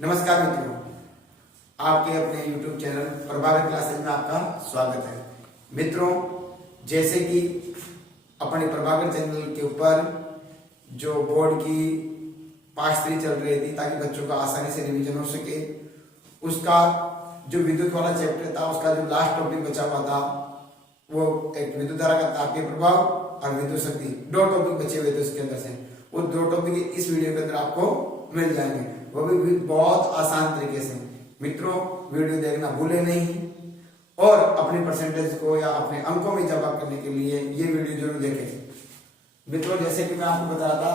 नमस्कार मित्रों, आपके अपने YouTube चैनल प्रभाकर क्लासेस में आपका स्वागत है। मित्रों, जैसे कि अपने प्रभाकर चैनल के ऊपर जो बोर्ड की पार्ट 3 चल रही थी ताकि बच्चों का आसानी से रिवीजन हो सके, उसका जो विद्युत वाला चैप्टर था उसका जो लास्ट टॉपिक बचा हुआ था वो एक विद्युत धारा का तापीय प्रभाव और विद्युत शक्ति, दो टॉपिक बचे हुए थे उसके अंदर से। वो दो टॉपिक इस वीडियो के अंदर आपको मिल जाएंगे, वो भी बहुत आसान तरीके से। मित्रों, वीडियो देखना भूले नहीं और अपने परसेंटेज को या अपने अंकों में इजाफा करने के लिए ये वीडियो जरूर देखें। मित्रों, जैसे कि मैं आपको बता रहा था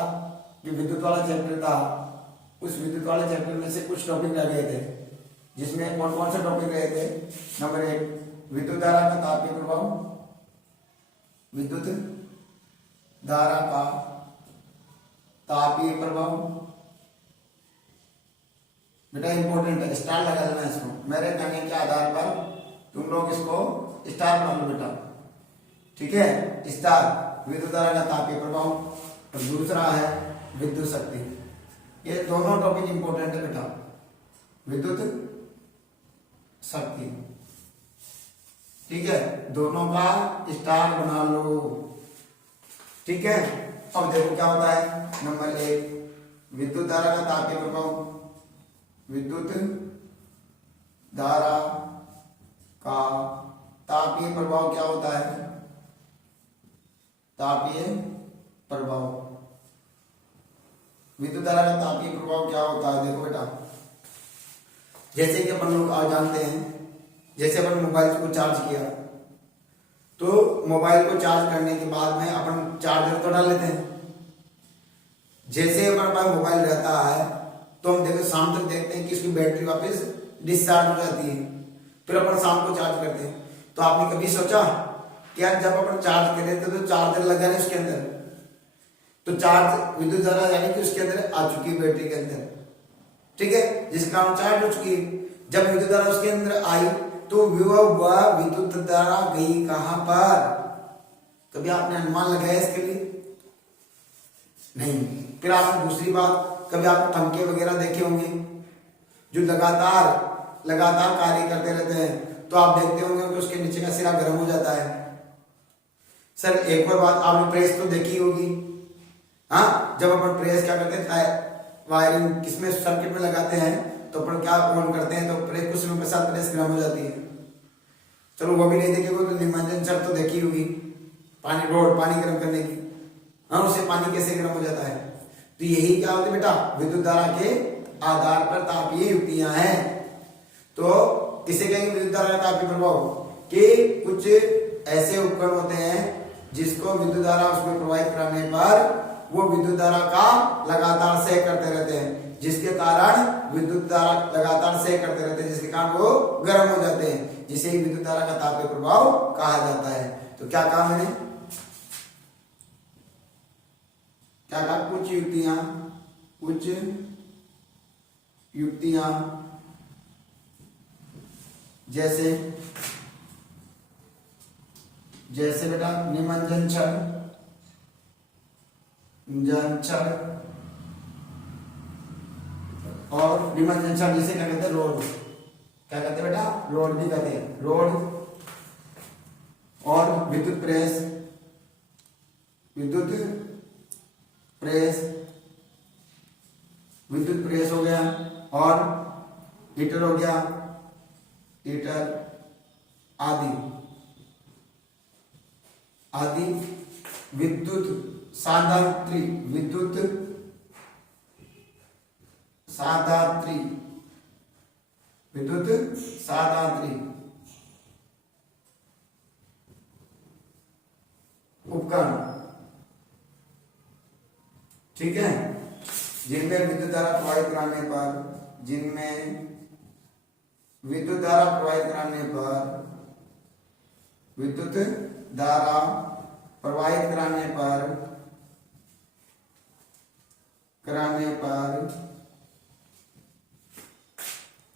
कि विद्युत वाला चैप्टर था, उस विद्युत वाले चैप्टर में से कुछ टॉपिक रह गए थे, जिसमें कौन कौन से टॉपिक रहे थे। नंबर 1, विद्युत धारा का तापीय प्रभाव, विद्युत धारा का तापीय प्रभाव। बेटा इंपॉर्टेंट है, स्टार लगा देना इसको। मेरे कहने के आधार पर तुम लोग इसको स्टार बना लो बेटा, ठीक है। स्टार विद्युत धारा का तापीय प्रभाव और दूसरा है विद्युत शक्ति। ये दोनों टॉपिक इंपॉर्टेंट है बेटा, विद्युत शक्ति, ठीक है। दोनों का स्टार बना लो, ठीक है। अब देखो क्या होता है। नंबर 1, विद्युत धारा का तापीय प्रभाव, विद्युत धारा का तापीय प्रभाव क्या होता है। तापीय प्रभाव, विद्युत धारा का तापीय प्रभाव क्या होता है। देखो बेटा, जैसे कि अपन लोग आज जानते हैं, जैसे अपन मोबाइल को चार्ज किया तो मोबाइल को चार्ज करने के बाद में अपन चार्जर तो डाल लेते हैं। जैसे अपन पास मोबाइल रहता है तो हम देखो शाम तक देखते हैं कि उसकी बैटरी वापस डिस्चार्ज हो जाती है, फिर अपन शाम को चार्ज करते हैं। तो आपने कभी सोचा कि यार जब अपन चार्ज कर रहे थे तो चार्जर लगा है उसके अंदर, तो चार्ज विद्युत धारा यानी कि उसके अंदर आ चुकी है बैटरी के अंदर, ठीक है, जिस कारण चार्ज हो चुकी है। जब विद्युत धारा उसके अंदर आई तो वह विद्युत धारा गई कहां पर। कभी आपने अनुमान लगाया इसके लिए? नहीं। फिर आपने दूसरी बात, कभी आपने पंखे वगैरह देखे होंगे जो लगातार कार्य करते रहते हैं, तो आप देखते होंगे कि उसके नीचे का सिरा गर्म हो जाता है। सर एक और बात, आपने प्रेस तो देखी होगी। हाँ, जब अपन प्रेस क्या करते हैं, वायरिंग किसमें सर्किट में लगाते हैं तो अपन क्या ऑन करते हैं तो प्रेस कुछ समय के साथ प्रेस गर्म हो जाती है। चलो वो भी नहीं देखी होगी तो निमंजन सर तो देखी होगी, पानी गर्म करने की। हाँ, उससे पानी कैसे गर्म हो जाता है। तो यही क्या होता है बेटा, विद्युत धारा के आधार पर तापीय युक्तियां हैं। तो किसे कहेंगे विद्युत धारा का तापीय प्रभाव, कि कुछ ऐसे उपकरण होते हैं जिसको विद्युत धारा उसमें प्रवाहित कराने पर वो विद्युत धारा का लगातार सह करते रहते हैं, जिसके कारण विद्युत धारा लगातार सह करते रहते हैं, जिसके कारण वो गर्म हो जाते हैं, जिसे विद्युत धारा का तापीय प्रभाव कहा जाता है। तो क्या कहा मैंने, क्या कहा, कुछ युक्तियां जैसे बेटा निमंजन छड़ और निमंजन छड़, जिसे क्या कहते हैं, रोड। क्या कहते हैं बेटा, रोड भी कहते हैं, रोड। और विद्युत प्रेस हो गया, और हीटर हो गया, हीटर आदि विद्युत साधात्री उपकरण, ठीक है, जिनमें विद्युत धारा प्रवाहित कराने पर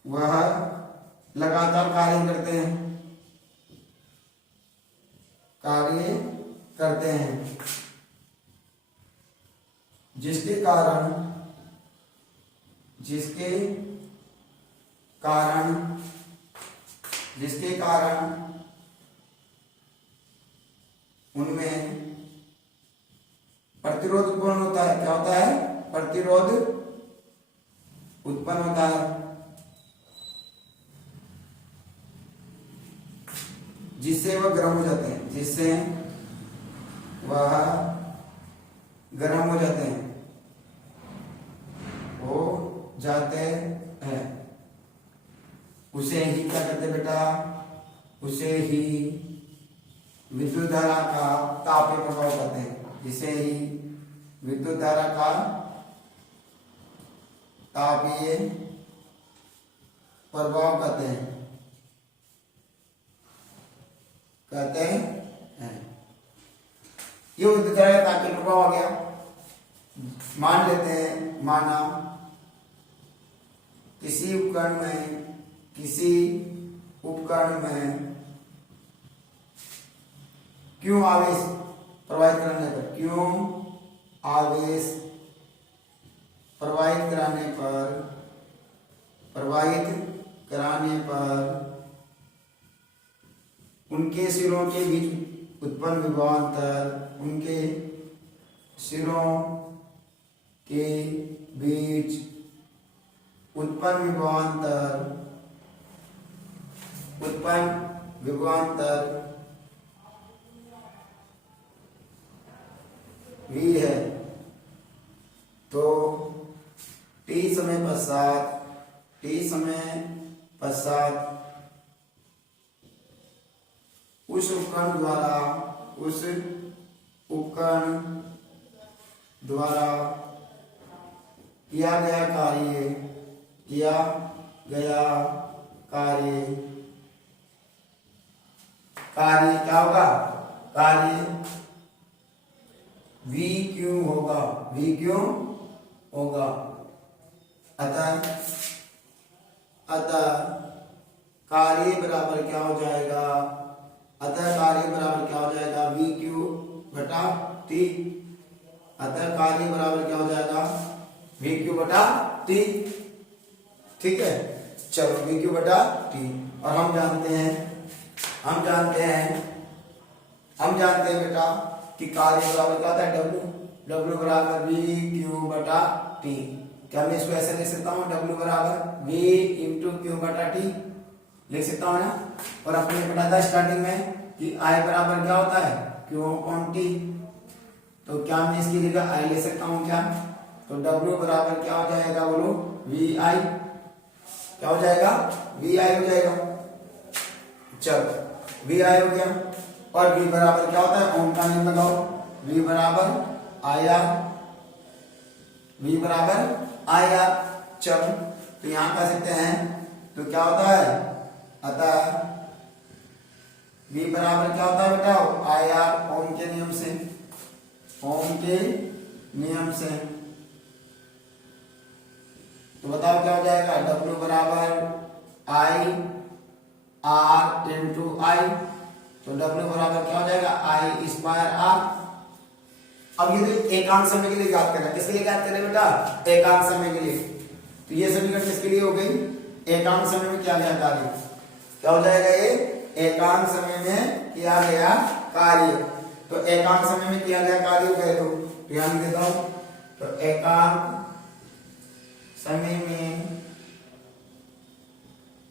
वह लगातार कार्य करते हैं जिसके कारण, जिसके कारण उनमें प्रतिरोध उत्पन्न होता है। क्या होता है? प्रतिरोध उत्पन्न होता है, जिससे वह गर्म हो जाते हैं, जिससे वह गर्म हो जाते हैं, हो जाते हैं। उसे ही क्या करते बेटा? उसे ही विद्युत धारा का तापीय प्रभाव कहते हैं, जिसे ही विद्युत धारा का तापीय प्रभाव कहते हैं, ये विद्युत धारा का तापीय प्रभाव आ गया। मान लेते हैं, माना किसी उपकरण में क्यों आवेश प्रवाहित कराने पर, क्यों आवेश प्रवाहित कराने पर उनके सिरों के बीच उत्पन्न विभवांतर, उनके सिरों के बीच उत्पन्न विभवांतर V है, तो T समय पश्चात उस उपकरण द्वारा किया गया कार्य क्या होगा? कार्य V क्यों होगा? अतः कार्य बराबर क्या हो जाएगा? V क्यू बटा T। अतः कार्य बराबर क्या हो जाएगा? V क्यू बटा T। ठीक है, चलो V क्यू बटा T। और हम जानते हैं बेटा कि कार्य बराबर क्या होता है? W बराबर V क्यू बटा T। क्या मैं इसको ऐसे लिख सकता हूँ? W बराबर V इंटू क्यू बटा T लिख सकता हूँ ना। और अपने पढ़ा था स्टार्टिंग में कि I बराबर क्या होता है? Q upon T। तो क्या मैं इसकी जगह I ले सकता हूँ क्या? तो W बराबर क्या हो जाएगा? बोलो VI। क्या हो जाएगा? VI हो जाएगा। चलो VI हो गया। और V बराबर क्या होता है? ओम का नियम लगाओ। V बराबर IR। चलो तो यहां कह सकते हैं, तो क्या होता है? अतः V बराबर क्या होता है बेटा? IR ओम के नियम से। तो बताओ क्या हो जाएगा? W बराबर IR इंटू I। तो W बराबर क्या हो जाएगा? I square R। अब ये तो एकांक समय के लिए याद करना। किसके लिए याद करें बेटा? एकांक समय के लिए। तो ये समीकरण किसके लिए हो गई? एकांक समय में किया गया कार्य। क्या हो जाएगा? ये एकांक समय में किया गया कार्य। तो एकांक समय में किया गया कार्य हो गया। तो ध्यान देता हूं, तो एकांक समय में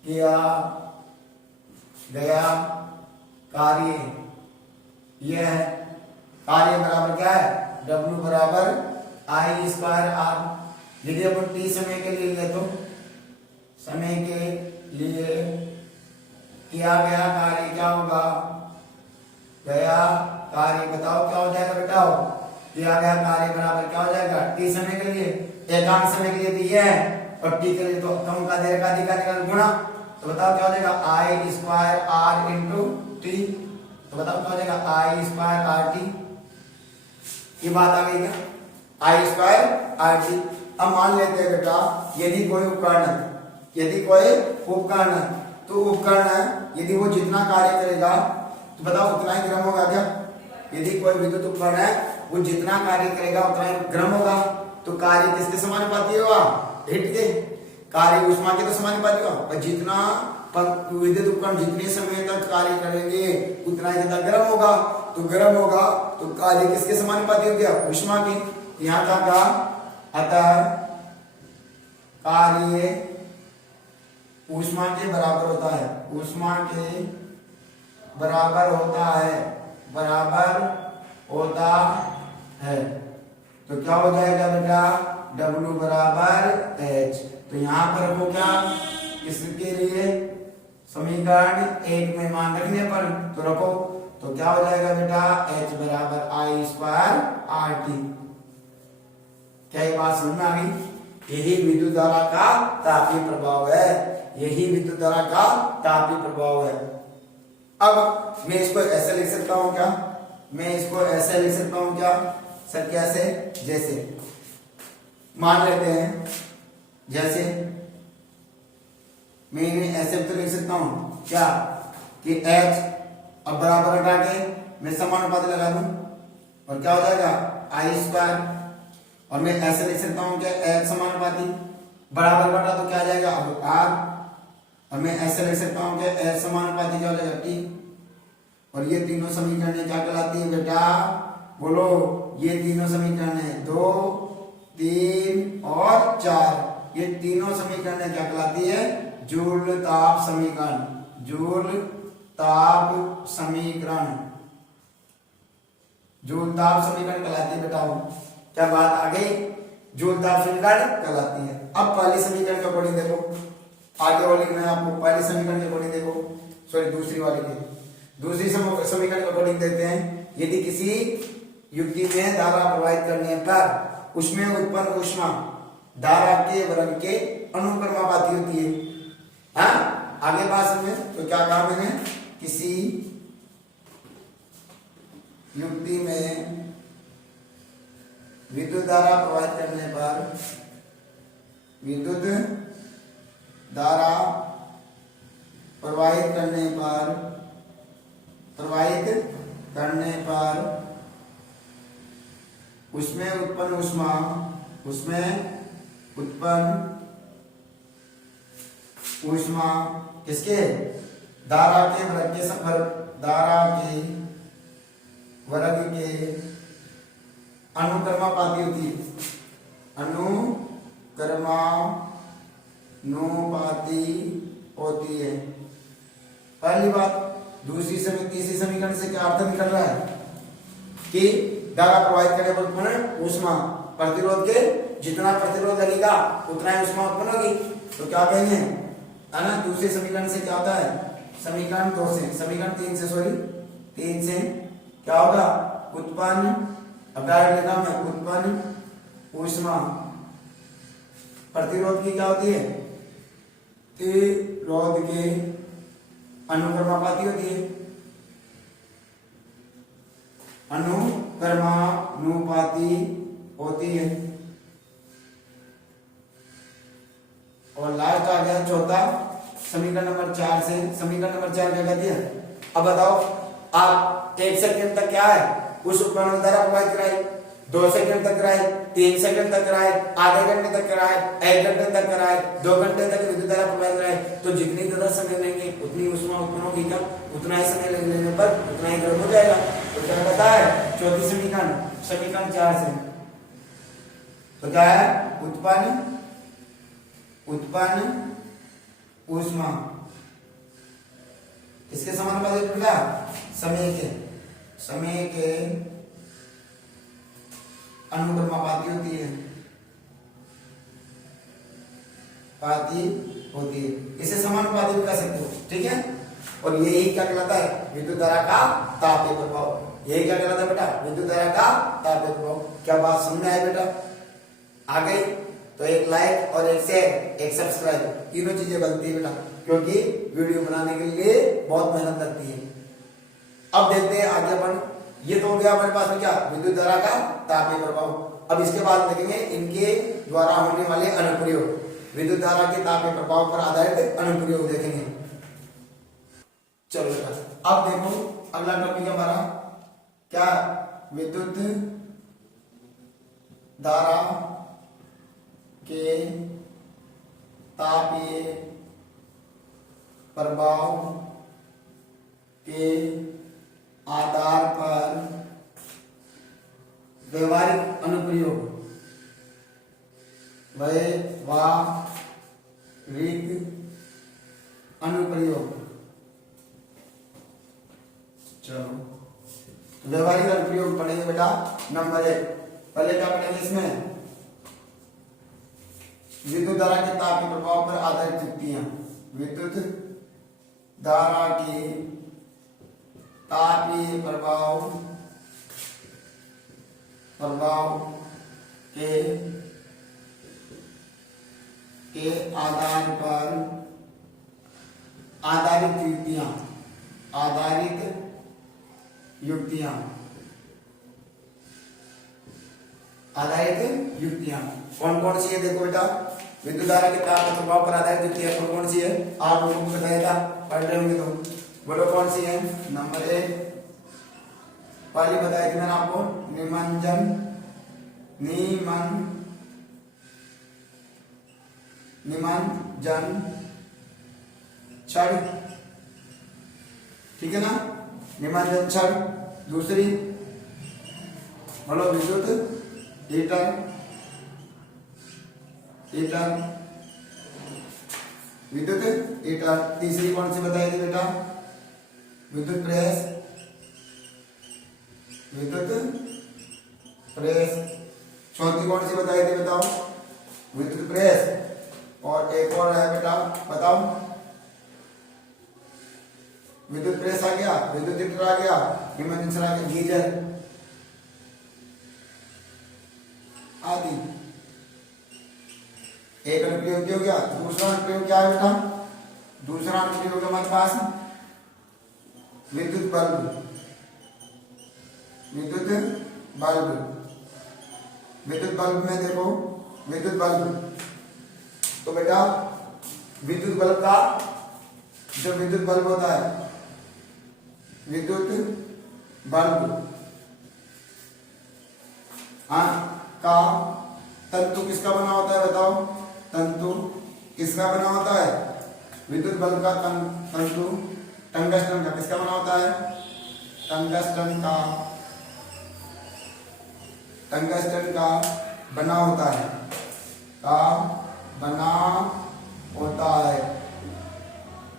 किया गया कार्य, यह कार्य बराबर क्या है? W बराबर I स्क्वायर R। यदि अपन T समय के लिए ले तो समय के लिए किया गया कार्य क्या होगा? गया कार्य बताओ क्या हो जाएगा बेटा? किया गया कार्य बराबर क्या हो जाएगा? T समय के लिए, एकांक समय के लिए तो ये है, और T के लिए तो कम का देर का अधिकार निकाल गुणा। तो बताओ क्या हो जाएगा? I square R into T। तो बताओ क्या हो जाएगा? I square RT। ये बात आ गई क्या? I square RT। अब मान लेते हैं बेटा, यदि कोई उपकरण तो उपकरण यदि वो जितना कार्य करेगा तो बताओ उतना ही गर्म होगा क्या? यदि कोई विद्युत उपकरण है वो जितना कार्य करेगा उतना ही गर्म होगा। तो कार्य किसके समानुपाती होगा? हीट के। कार्य ऊष्मा के तो समानुपाती होगा, पर जितना विद्युत उपकरण जितने समय तक कार्य करेंगे उतना ही ज्यादा गर्म होगा, तो गर्म होगा तो कार्य किसके समानुपाती हो गया, ऊष्मा के। यहाँ तक का अतः कार्य ऊष्मा के बराबर होता है, ऊष्मा के बराबर होता है, बराबर होता है। तो क्या हो जाएगा बेटा, W बराबर H। तो यहां पर रखो क्या, इसके लिए समीकरण 1 में मान रखने पर तो रखो, तो क्या हो जाएगा बेटा, H बराबर I स्क्वायर RT। क्या ये बात समझ में आ गई? यही विद्युत धारा का तापीय प्रभाव है, यही विद्युत धारा का तापीय प्रभाव है। अब मैं इसको ऐसे लिख सकता हूं क्या, मैं इसको ऐसे लिख सकता हूं क्या सर, कैसे, जैसे मान लेते हैं, जैसे मैं इन्हें ऐसे तो लिख सकता हूं क्या कि H अब बराबर हटा के मैं समानुपाती लगा दूं और क्या हो जाएगा I स्क्वायर, और मैं ऐसे लिख सकता हूं क्या H समानुपाती बराबर बटा तो क्या आ जाएगा अब R, और मैं ऐसे लिख सकता हूं क्या H समानुपाती क्या हो जाएगा T। और ये तीनों समीकरण क्या कहलाती है बेटा, बोलो, ये तीनों समीकरण है 2, 3 और 4, ये तीनों समीकरण क्या कहलाती है, जूल ताप समीकरण, जूल ताप समीकरण, जूल ताप समीकरण कहलाती है बेटा। क्या बात आ गई, जूल ताप समीकरण कहलाती है। अब पहली समीकरण के अकॉर्डिंग देखो, आगे और लिखना है आपको, पहली समीकरण के अकॉर्डिंग देखो, सॉरी दूसरी वाली के, दूसरी समीकरण के अकॉर्डिंग देखते हैं, यदि किसी युक्ति में धारा प्रवाहित करने पर उसमें उत्पन्न ऊष्मा धारा के वर्ग के अनुक्रमानुपाती होती है। हाँ, आगे बात समझे, तो क्या कहा मैंने, किसी युक्ति में विद्युत धारा प्रवाहित करने पर, विद्युत धारा प्रवाहित करने पर उसमें उत्पन्न ऊष्मा, किसके, धारा के वर्ग के अनुक्रमानुपाती होती है, अनुक्रमानुपाती होती है। पहली बात। तीसरी समीकरण से क्या अर्थ निकल रहा है कि धारा प्रवाहित करने पर उत्पन्न ऊष्मा प्रतिरोध के जितना प्रतिरोध लगेगा उतना ही ऊष्मा उत्पन्न होगी, तो क्या कहेंगे, है ना। दूसरे समीकरण से क्या होता है, समीकरण 2 से, समीकरण 3 से क्या होगा, उत्पन्न, अब डायरेक्ट लिखा मैं, उत्पन्न ऊष्मा प्रतिरोध की क्या होती है, प्रतिरोध के अनुक्रमानुपाती होती है, अनुक्रमानुपाती होती है। और लास्ट आ गया चौथा, समीकरण नंबर 4 से, समीकरण नंबर 4 क्या कहती है, अब बताओ आप 1 सेकंड तक क्या है उस उपकरण द्वारा प्रवाहित कराई, 2 सेकंड तक कराए, 3 सेकंड तक कराए, आधे घंटे तक कराए, 1 घंटे तक कराए, 2 घंटे तक विद्युत धारा प्रवाहित कराए, तो जितनी ज्यादा समय लेंगे उतनी ऊष्मा उत्पन्न होगी, क्या उतना ही समय लेने पर उतना ही गर्म हो जाएगा। तो क्या पता है, चौथी समीकरण 4 से तो क्या है, उत्पन्न ऊष्मा इसके समानुपाती क्या, समय के अनुक्रमानुपाती होती है, इसे समानुपाती भी कह सकते हो, ठीक है। और यही क्या कहलाता है, विद्युत धारा का तापीय प्रभाव, यही क्या कहलाता है बेटा, विद्युत धारा का तापीय प्रभाव। क्या बात समझ में आई बेटा, आ गई, तो एक लाइक और एक शेयर, एक सब्सक्राइब, तीनों चीजें बनती है बेटा, क्योंकि वीडियो बनाने के लिए बहुत मेहनत लगती है। अब देखते हैं आगे अपन, ये तो हो गया हमारे पास में क्या, विद्युत धारा का तापीय प्रभाव। अब इसके बाद देखेंगे इनके द्वारा होने वाले अनुप्रयोग, विद्युत धारा के तापीय प्रभाव पर आधारित अनुप्रयोग देखेंगे। चलो बेटा, अब देखो अगला टॉपिक हमारा क्या, विद्युत धारा के तापीय प्रभाव के आधार पर व्यवहारिक अनुप्रयोग अनुप्रयोग। चलो व्यवहारिक अनुप्रयोग पढ़ेंगे बेटा नंबर 1। पहले क्या पढ़ेंगे इसमें, विद्युत धारा के तापीय प्रभाव पर आधारित युक्तियां। विद्युत धारा की तापीय प्रभाव के आधार पर आधारित युक्तियां कौन कौन सी है देखो बेटा। विद्युत धारा के तापीय प्रभाव पर आधारित युक्तियां कौन कौन सी है, आप लोगों को बताया था, पढ़ रहे होंगे तो बोलो कौन सी है। नंबर 1 पहली बताई थी मैंने आपको, निमंजन क्षण, ठीक है ना, निमंजन क्षण। दूसरी बोलो विद्युत हीटर, विद्युत हीटर। तीसरी कौन सी बताई थी बेटा, विद्युत प्रेस। चौथी कौन सी बताई थी बताओ, विद्युत प्रेस। और एक और है बेटा, बताओ, विद्युत प्रेस आ गया, विद्युत हीटर आ गया, निमंजन आ गया, गीजर आदि। एक अनुप्रयोग हो गया। दूसरा अनुप्रयोग क्या है बेटा, दूसरा अनुप्रयोग हमारे पास विद्युत बल्ब। विद्युत बल्ब में देखो, विद्युत बल्ब तो बेटा विद्युत बल्ब का जो विद्युत बल्ब होता है, विद्युत बल्ब का तंतु किसका बना होता है बताओ, तंतु किसका बना होता है, विद्युत बल्ब का तंतु टंगस्टन का किसका बना होता है, टंगस्टन का बना होता है,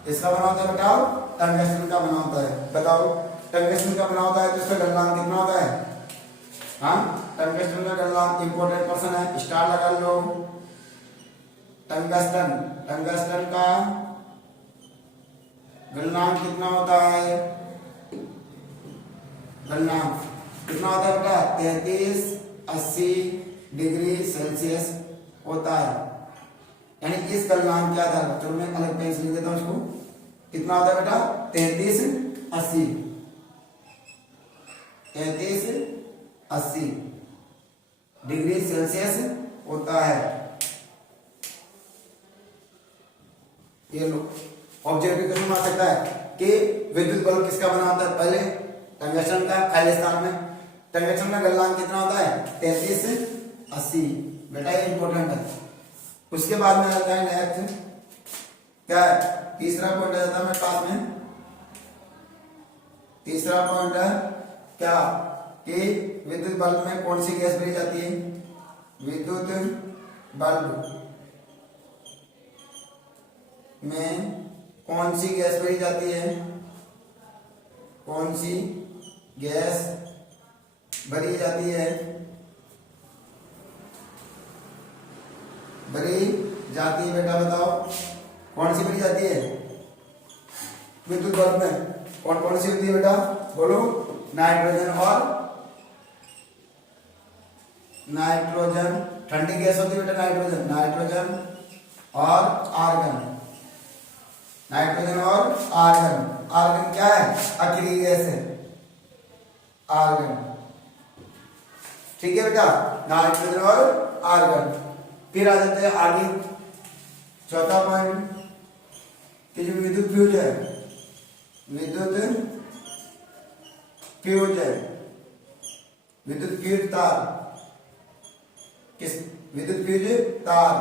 इसका बना होता है बेटा, टंगस्टन का बना होता है। बताओ टंगस्टन का बना होता है तो इसका गलनांक कितना होता है, हाँ टंगस्टन का गलनांक इंपॉर्टेंट पर्सन है, स्टार लगा लो। टंगस्टन का गलनांक कितना होता है, गलनांक कितना होता है बेटा, 3380 डिग्री सेल्सियस होता है। यानी इस गलनांक के आधार पर, चलो मैं अलग पेन से लिख देता हूं इसको, कितना होता है बेटा 3380 डिग्री सेल्सियस होता है। ये लो ऑब्जेक्टिव क्वेश्चन आ सकता है कि विद्युत बल्ब किसका बना होता है, पहले टंगस्टन का, खाली स्थान में टंगस्टन का गलनांक कितना होता है 3380, बेटा ये इंपॉर्टेंट है। उसके बाद में आता है नेक्स्ट, क्या है तीसरा पॉइंट आ जाता है मेरे पास में, तीसरा पॉइंट है क्या कि विद्युत बल्ब में कौन सी गैस भरी जाती है, विद्युत बल्ब में कौन सी गैस भरी जाती है, कौन सी गैस भरी जाती है, बेटा बताओ कौन सी भरी जाती है विद्युत बल्ब में, कौन कौन सी होती है बेटा बोलो, नाइट्रोजन ठंडी गैस होती है बेटा, नाइट्रोजन और आर्गन, आर्गन क्या है, अकेली गैस है आर्गन, ठीक है बेटा, नाइट्रोजन और आर्गन। फिर आ जाते हैं आगे चौथा पॉइंट कि जो विद्युत फ्यूज है, विद्युत फ्यूज तार, किस विद्युत फ्यूज तार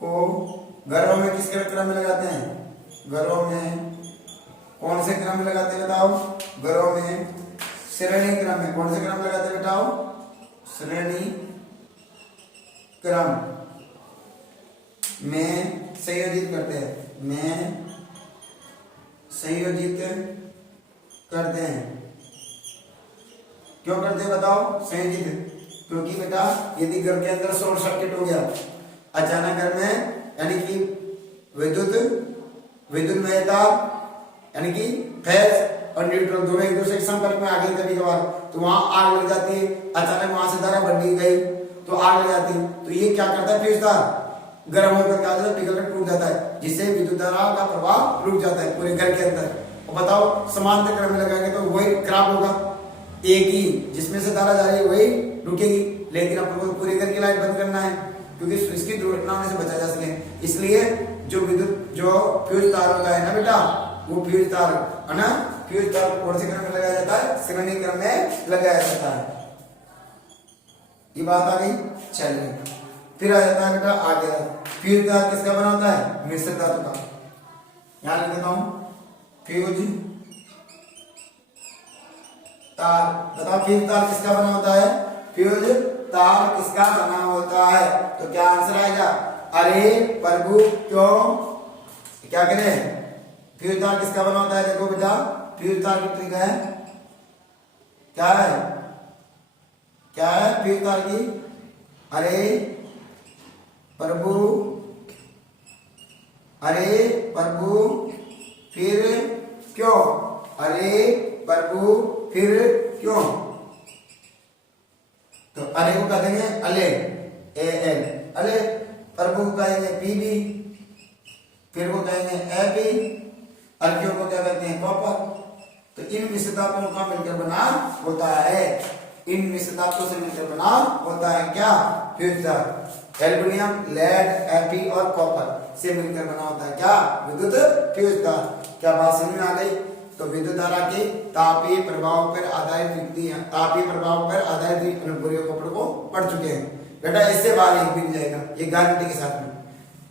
को घरों में किसके क्रम में लगाते हैं? घरों में कौन से क्रम में लगाते हैं बताओ? घरों में श्रेणी क्रम में। कौन से क्रम लगाते हैं बताओ? श्रेणी क्रम में संयोजित करते हैं, में संयोजित करते हैं। क्यों करते हैं बताओ संयोजित? क्योंकि बेटा यदि घर के अंदर शॉर्ट सर्किट हो गया अचानक घर में, यानी कि विद्युत यानी कि फेज और न्यूट्रल दोनों एक दूसरे के संपर्क में आ गए कभी कभार, तो वहां आग लग जाती है। अचानक वहां से धारा बढ़ गई तो आग लग जाती है। तो ये क्या करता है? फ्यूज तार गर्म होकर क्या होता है? पिघल कर टूट जाता है, जिससे विद्युत धारा का प्रवाह रुक जाता है पूरे घर के अंदर। और बताओ समांतर क्रम में लगाएंगे तो वही खराब होगा, एक ही जिसमें से धारा जा रही है वही रुकेगी। लेकिन अपन को पूरे घर की लाइट बंद करना है क्योंकि इसकी दुर्घटना होने से बचा जा सके। इसलिए जो फ्यूज तार होता है ना बेटा, वो फ्यूज तार है ना, फ्यूज तार कौन से क्रम में लगाया जाता है? श्रेणी क्रम में लगाया जाता है। ये बात आ गई। चलिए फिर आ जाता है बेटा आगे, फ्यूज तार किसका बना होता है? मिश्र धातु का। यहां लिख देता हूं फ्यूज तार। बताओ फ्यूज तार किसका बना होता है? फ्यूज तार किसका बना होता है? तो क्या आंसर आएगा? अरे प्रभु क्यों, क्या करें? फ्यूज तार किसका बना होता है? देखो बेटा फ्यूज तार की ट्रिक है, क्या है? क्या है फ्यूज तार की? अरे प्रभु, अरे प्रभु फिर क्यों? अरे प्रभु फिर क्यों? तो अरे को कह देंगे अले, ए एल, अले। प्रभु को कहेंगे पी बी, फिर वो कहेंगे ए बी, अर्घ्यों को क्या कहते हैं? कॉपर। तो इन मिश्र धातुओं का मिलकर बना होता है, इन मिश्र धातुओं से मिलकर बना होता है क्या? फ्यूज तार। एल्युमिनियम, लेड, एफी और कॉपर से मिलकर बना होता है क्या? विद्युत फ्यूज तार। क्या बात समझ में आ गई? तो विद्युत धारा के तापीय प्रभाव पर आधारित युक्तियां, तापीय प्रभाव पर आधारित अनुप्रयोग कपड़ों को पढ़ चुके हैं बेटा। इससे बाहर एक भी नहीं जाएगा, ये गारंटी के साथ में।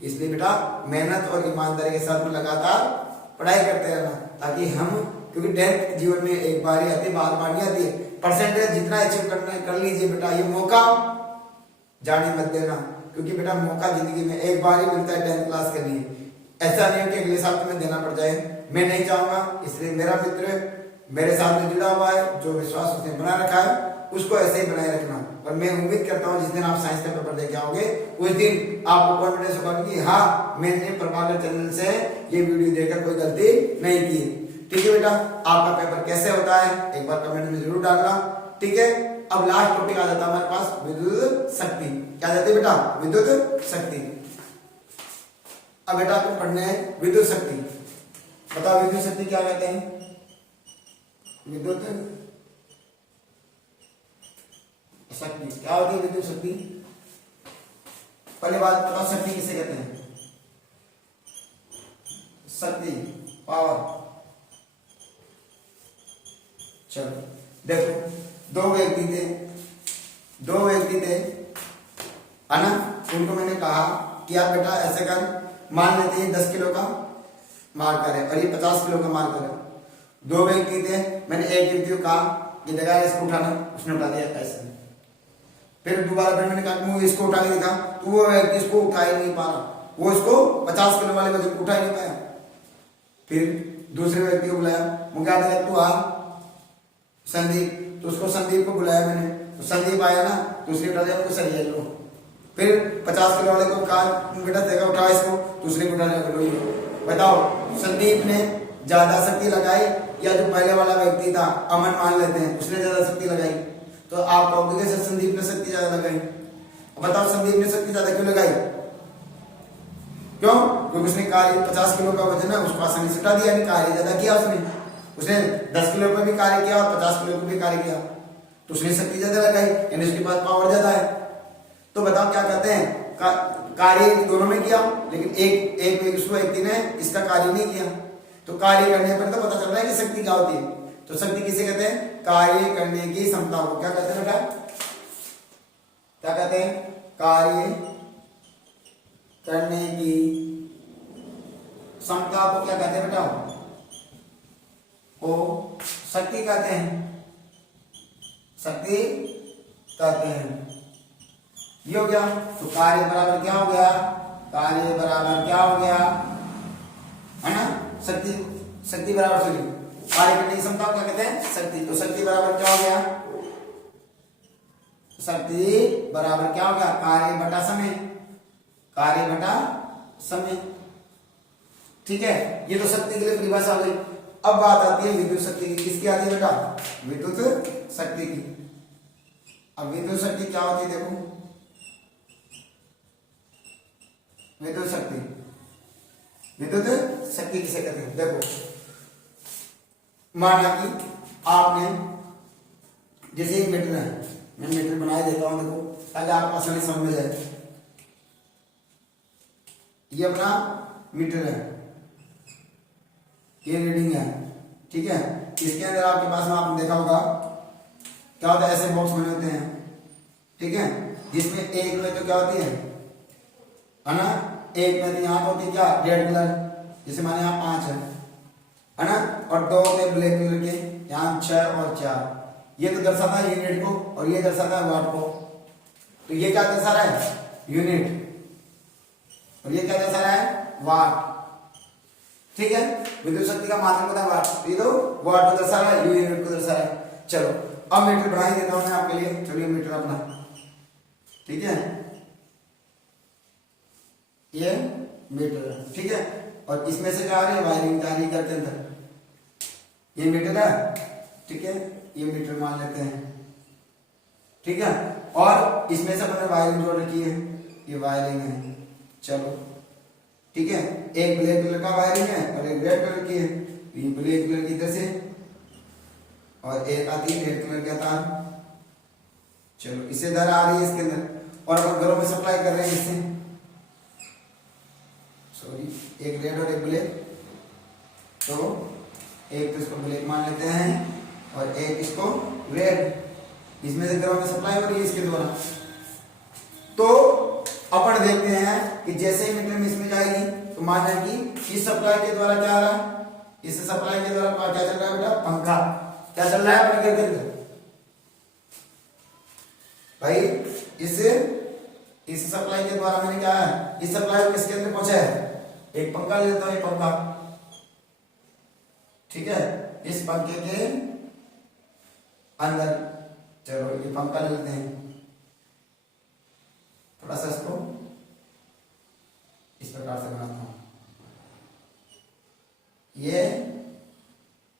इसलिए बेटा मेहनत और ईमानदारी के साथ में लगातार पढ़ाई करते रहना, ताकि हम, क्योंकि 10th जीवन में एक बार ही आती है, बार बार नहीं आती है। परसेंटेज जितना अचीव करना है कर लीजिए बेटा, ये मौका जाने मत देना, क्योंकि बेटा मौका जिंदगी में एक बार ही मिलता है 10th क्लास के लिए। ऐसा नहीं है कि अगले साल तुम्हें देना पड़ जाए, मैं नहीं चाहूंगा। इसलिए मेरा मित्र मेरे साथ में जुड़ा हुआ है, जो विश्वास उसने बना रखा है उसको ऐसे ही बनाए रखना। और मैं उम्मीद करता हूँ जिस दिन आप साइंस का पेपर देके आओगे उस दिन आपको कॉन्फिडेंस होगा कि हाँ मैंने प्रभाकर चैनल से ये वीडियो देखकर कोई गलती नहीं की। ठीक है बेटा, आपका पेपर कैसे होता है एक बार कमेंट में जरूर डालना। ठीक है, अब लास्ट टॉपिक आ जाता है हमारे पास विद्युत शक्ति। क्या जाती है बेटा? विद्युत शक्ति। अब बेटा तुम पढ़ने हैं विद्युत शक्ति। बताओ विद्युत शक्ति क्या कहते हैं? विद्युत शक्ति क्या होती है? विद्युत शक्ति पहले बात बताओ, शक्ति किसे कहते हैं? शक्ति, पावर। चलो देखो, दो व्यक्ति थे है ना, उनको मैंने कहा कि आप बेटा ऐसे कर, मान लेते हैं 10 किलो का मार्कर है और ये 50 किलो का मार्कर है। दो व्यक्ति थे, मैंने एक व्यक्ति को कहा ये जगह इसको उठाना, उसने उठा दिया ऐसे। फिर दोबारा फिर मैंने कहा कि मुझे इसको उठा के दिखा, तो वो व्यक्ति इसको उठा ही नहीं पा रहा, वो इसको 50 किलो वाले वजन को उठा ही नहीं पाया। फिर दूसरे व्यक्ति को बुलाया, मुझे क्या था तू आ संदीप, तो उसको संदीप को बुलाया मैंने, तो संदीप आया ना, दूसरी उठा दिया, उनको सही लो। फिर 50 किलो वाले को कहा बेटा देखा उठा इसको, दूसरे को उठा दिया। बताओ संदीप ने ज्यादा शक्ति लगाई या जो पहले वाला व्यक्ति था, अमन मान लेते हैं, उसने ज्यादा शक्ति लगाई? तो आप कहोगे कि संदीप ने शक्ति ज्यादा लगाई। बताओ संदीप ने शक्ति ज्यादा क्यों लगाई? क्यों? क्योंकि उसने कार्य 50 किलो का वजन है उसको आसानी से उठा दिया, यानी कार्य ज्यादा किया उसने 10 किलो पर भी कार्य किया और 50 किलो पर भी कार्य किया, तो उसने शक्ति ज्यादा लगाई, यानी उसके पास पावर ज्यादा है। तो बताओ क्या कहते हैं, कार्य दोनों में किया, लेकिन एक व्यक्ति ने इसका कार्य नहीं किया। तो कार्य करने पर तो पता चल रहा है कि शक्ति क्या होती है। तो शक्ति किसे कहते हैं? कार्य करने की क्षमता को क्या कहते हैं बेटा? क्या कहते हैं? कार्य करने की क्षमता को क्या कहते हैं बेटा? को शक्ति कहते हैं, शक्ति कहते हैं। ये हो गया। तो कार्य बराबर क्या हो गया? कार्य बराबर क्या हो गया? है ना, शक्ति। शक्ति बराबर सॉरी कार्य करने की क्षमता क्या कहते हैं? शक्ति। तो शक्ति बराबर क्या हो गया? शक्ति बराबर क्या हो गया? कार्य बटा समय। कार्य बटा समय। ठीक है, ये तो शक्ति के लिए परिभाषा हो गई। अब बात आती है विद्युत शक्ति की। किसकी आती है बेटा? विद्युत शक्ति की। अब विद्युत शक्ति क्या होती है देखो। विद्युत शक्ति, विद्युत शक्ति किसे कहते हैं? देखो, माना कि आपने जैसे एक मीटर है, मैं मीटर बना देता हूं देखो, ताकि आपको आसानी समझ में जाए। ये अपना मीटर है, ये रीडिंग है, ठीक है। इसके अंदर आपके पास में आपने देखा होगा क्या होता है, ऐसे बॉक्स बने होते हैं, ठीक है, जिसमें एक में तो क्या होती है ना, एक में तो यहाँ तो होती है क्या, रेड कलर, जैसे माने यहाँ 5 है ना, और 2 होते ब्लैक कलर के, यहाँ 6 और 4। ये तो दर्शाता है यूनिट को और ये दर्शाता है वाट को। तो ये क्या दर्शा रहा है? यूनिट। और ये क्या दर्शा रहा है? वाट। ठीक है, विद्युत शक्ति का मात्रक होता है वाट। ये तो वाट को दर्शा रहा है, यूनिट को दर्शा रहा है। चलो अब मीटर बना ही देता हूं मैं आपके लिए। चलिए मीटर अपना, ठीक है, ये मीटर है, ठीक है। और इसमें से क्या आ रही है? वायरिंग जा रही है घर के अंदर। ये मीटर है, ठीक है, ये मीटर मान लेते हैं, ठीक है। और इसमें से अपने वायरिंग जोड़ रखी है, ये वायरिंग है। चलो ठीक है, एक ब्लैक कलर का वायरिंग है और एक रेड कलर की है। ये ब्लैक कलर की इधर से और एक आती है रेड कलर का तार। चलो इसे धारा आ रही है इसके अंदर और अपन घरों में सप्लाई कर रहे हैं इससे, सॉरी, एक रेड और एक ब्लैक। तो एक तो इसको ब्लैक मान लेते हैं और एक इसको रेड। इसमें से घरों में सप्लाई हो रही है इसके द्वारा। तो अपन देखते हैं कि जैसे ही मीटर में इसमें जाएगी तो माना कि इस सप्लाई के द्वारा क्या आ रहा है, इस सप्लाई के द्वारा क्या चल रहा है बेटा? पंखा। क्या चल रहा है अपने घर के अंदर भाई? इस सप्लाई के द्वारा मैंने क्या है, इस सप्लाई को किसके अंदर पहुंचा है? एक पंखा ले लेता हूं, एक पंखा, ठीक है, इस पंखे के अंदर। चलो ये पंखा ले लेते हैं, थोड़ा सा इसको इस प्रकार से बनाता हूं। ये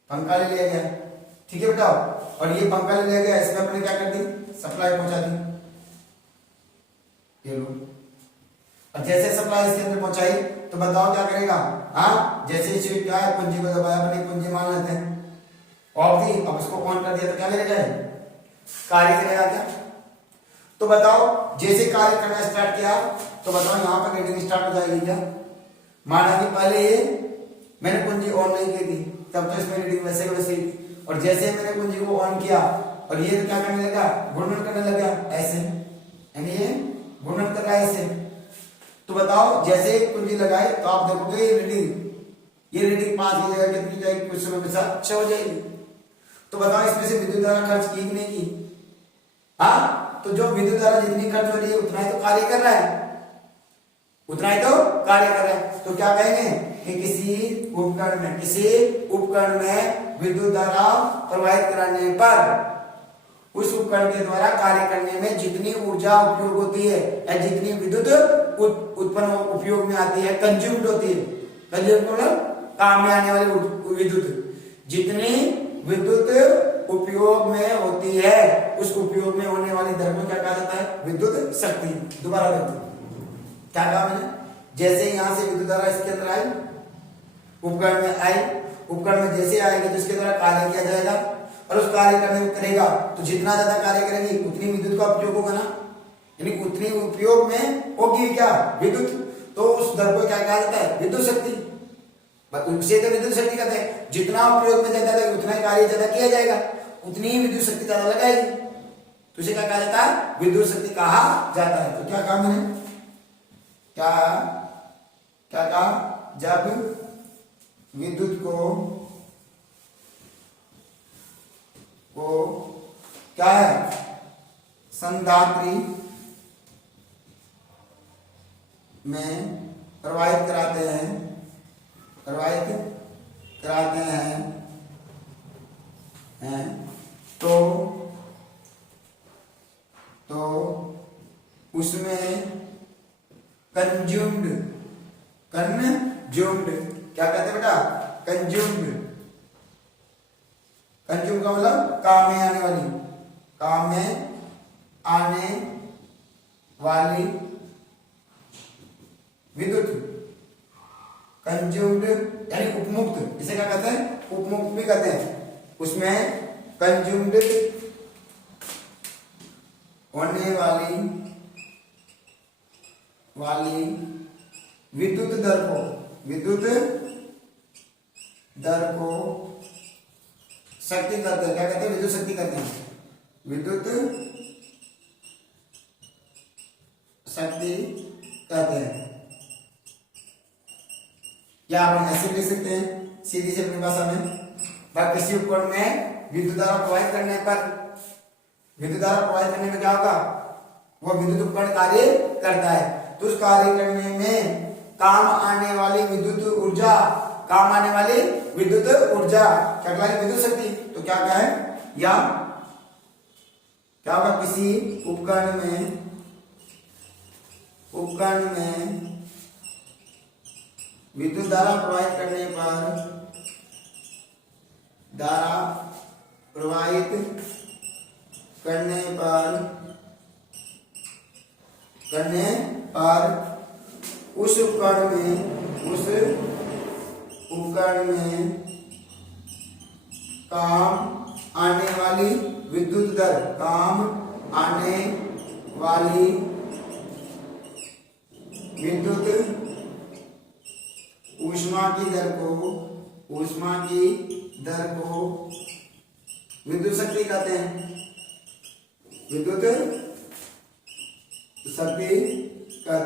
पंखा ले लिया गया, ठीक है बेटा। और ये पंखा ले लिया गया, इसमें अपने क्या कर दी? सप्लाई पहुंचा दी, ये लो। और जैसे सप्लाई इसके अंदर पहुंचाई तो बताओ क्या करेगा? हाँ, जैसे स्विच क्या है, कुंजी को दबाया, अपनी कुंजी मान लेते हैं, ऑफ दी। अब उसको ऑन कर दिया तो क्या करेगा? कार्य करेगा क्या? तो बताओ, जैसे कार्य करना स्टार्ट किया तो बताओ यहाँ पर रीडिंग स्टार्ट हो जाएगी क्या? माना कि पहले ये मैंने कुंजी ऑन नहीं की थी, तब तो इसमें रीडिंग वैसे वैसे ही। और जैसे मैंने कुंजी को ऑन किया और ये तो क्या करने लगा? घूर्णन करने लगा, ऐसे, यानी ये घूर्णन कर रहा है ऐसे। तो बताओ, जैसे कुंजी लगाए तो आप देखोगे ये रीडिंग 5 की जगह कितनी जाएगी? कुछ समय के साथ 6 हो जाएगी। तो बताओ, इसमें से विद्युत धारा खर्च की कि नहीं की? हाँ, तो जो विद्युत धारा जितनी खर्च हो रही है उतना ही तो कार्य कर रहा है, उतना ही तो कार्य कर रहा है। तो क्या कहेंगे कि किसी उपकरण में विद्युत धारा प्रवाहित कराने पर उस उपकरण के द्वारा कार्य करने में जितनी ऊर्जा उपयोग होती है या जितनी विद्युत उत्पन्न उपयोग में आती है, कंज्यूम्ड होती है, कंज्यूम्ड मतलब काम में आने वाली विद्युत, जितनी विद्युत उपयोग में होती है उस उपयोग में होने वाली दर को क्या कहा जाता है? विद्युत शक्ति। दोबारा देखते क्या कहा मैंने? जैसे यहां से विद्युत धारा इसके अंदर आई, उपकरण में आई, उपकरण में जैसे आएगी तो इसके द्वारा कार्य किया जाएगा और उस कार्य करने करेगा तो जितना ज्यादा कार्य करेगी उतनी विद्युत का उपयोग होगा ना, यानी उतनी उपयोग में होगी क्या? विद्युत। तो उस दर को क्या कहा जाता है? विद्युत शक्ति। उसे तो विद्युत शक्ति कहते हैं। जितना उपयोग में ज्यादा लगेगा उतना ही कार्य ज्यादा किया जाएगा, उतनी ही विद्युत शक्ति ज्यादा लगाएगी, तो उसे क्या कहा जाता है? विद्युत शक्ति कहा जाता है। तो क्या कहा मैंने? क्या कहा? जब विद्युत को क्या है, संधात्री में प्रवाहित कराते हैं तो उसमें कंज्यूम्ड क्या कहते हैं बेटा, कंज्यूम्ड का मतलब काम में आने वाली विद्युत, कंज्यूम्ड यानी उपमुक्त, इसे क्या कहते हैं, उपमुक्त भी कहते हैं। उसमें कंज्यूम्ड होने वाली विद्युत दर को शक्ति कहते हैं। क्या कहते हैं, विद्युत शक्ति कहते हैं, विद्युत शक्ति कहते हैं। या आप ऐसे लिख सकते हैं सीधी से अपनी भाषा में, किसी उपकरण में विद्युत धारा प्रवाहित करने में क्या होगा, वो विद्युत उपकरण कार्य करता है, तो उस कार्य करने में काम आने वाली विद्युत ऊर्जा क्या कहलाएगी, विद्युत शक्ति। तो क्या है, या क्या होगा, किसी उपकरण में विद्युत धारा प्रवाहित करने पर उस उपकरण में काम आने वाली विद्युत ऊष्मा की दर को विद्युत शक्ति कहते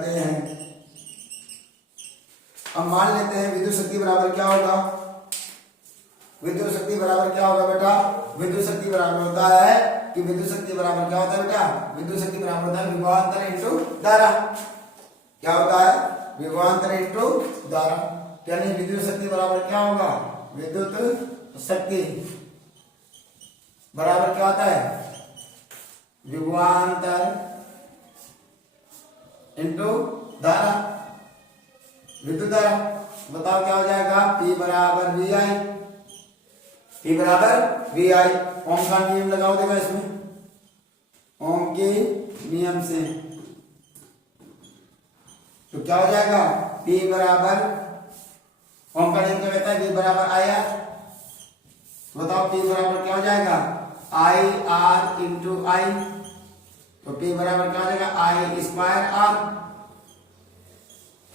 हैं, अब मान लेते हैं विद्युत शक्ति बराबर क्या होगा, बेटा, विद्युत शक्ति बराबर होता है कि विद्युत शक्ति बराबर क्या होता है बेटा, विद्युत शक्ति बराबर होता है विभवांतर इंटू धारा। क्या होता है, विभवांतर इंटू धारा, यानी विद्युत शक्ति बराबर क्या होगा, विद्युत शक्ति बराबर क्या होता है, विभवांतर इंटू धारा, विद्युत धारा। बताओ क्या हो जाएगा, P बराबर VI। ओम का नियम लगाओ देगा इसमें, ओम के नियम से, तो क्या हो जाएगा, P बराबर, ओम का नियम क्या कहता है, V बराबर IR। बताओ P बराबर क्या हो जाएगा, IR इंटू I, तो P बराबर क्या हो जाएगा, I स्क्वायर R।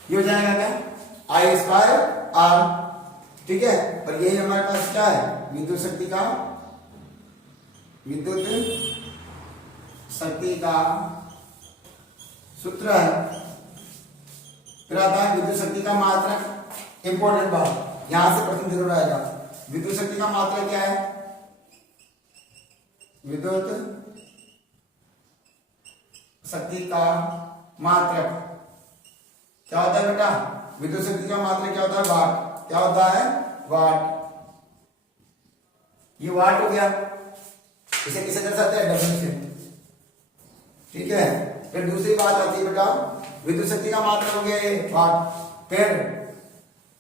ये हो जाएगा क्या, I स्क्वायर R, ठीक है। और यही हमारे पास क्या है, विद्युत शक्ति का सूत्र है। फिर आता है विद्युत शक्ति का मात्रक, इंपॉर्टेंट बात, यहां से प्रश्न जरूर आएगा। विद्युत शक्ति का मात्रक क्या है, विद्युत शक्ति का मात्रक क्या होता है बेटा, विद्युत शक्ति का मात्रक क्या होता है, वाट। क्या होता है, वाट। ये वाट हो गया, इसे किसे दर्शाते हैं, डब्ल्यू से, ठीक है। फिर दूसरी बात आती है बेटा, विद्युत शक्ति का मात्रक हो गया ये वाट। फिर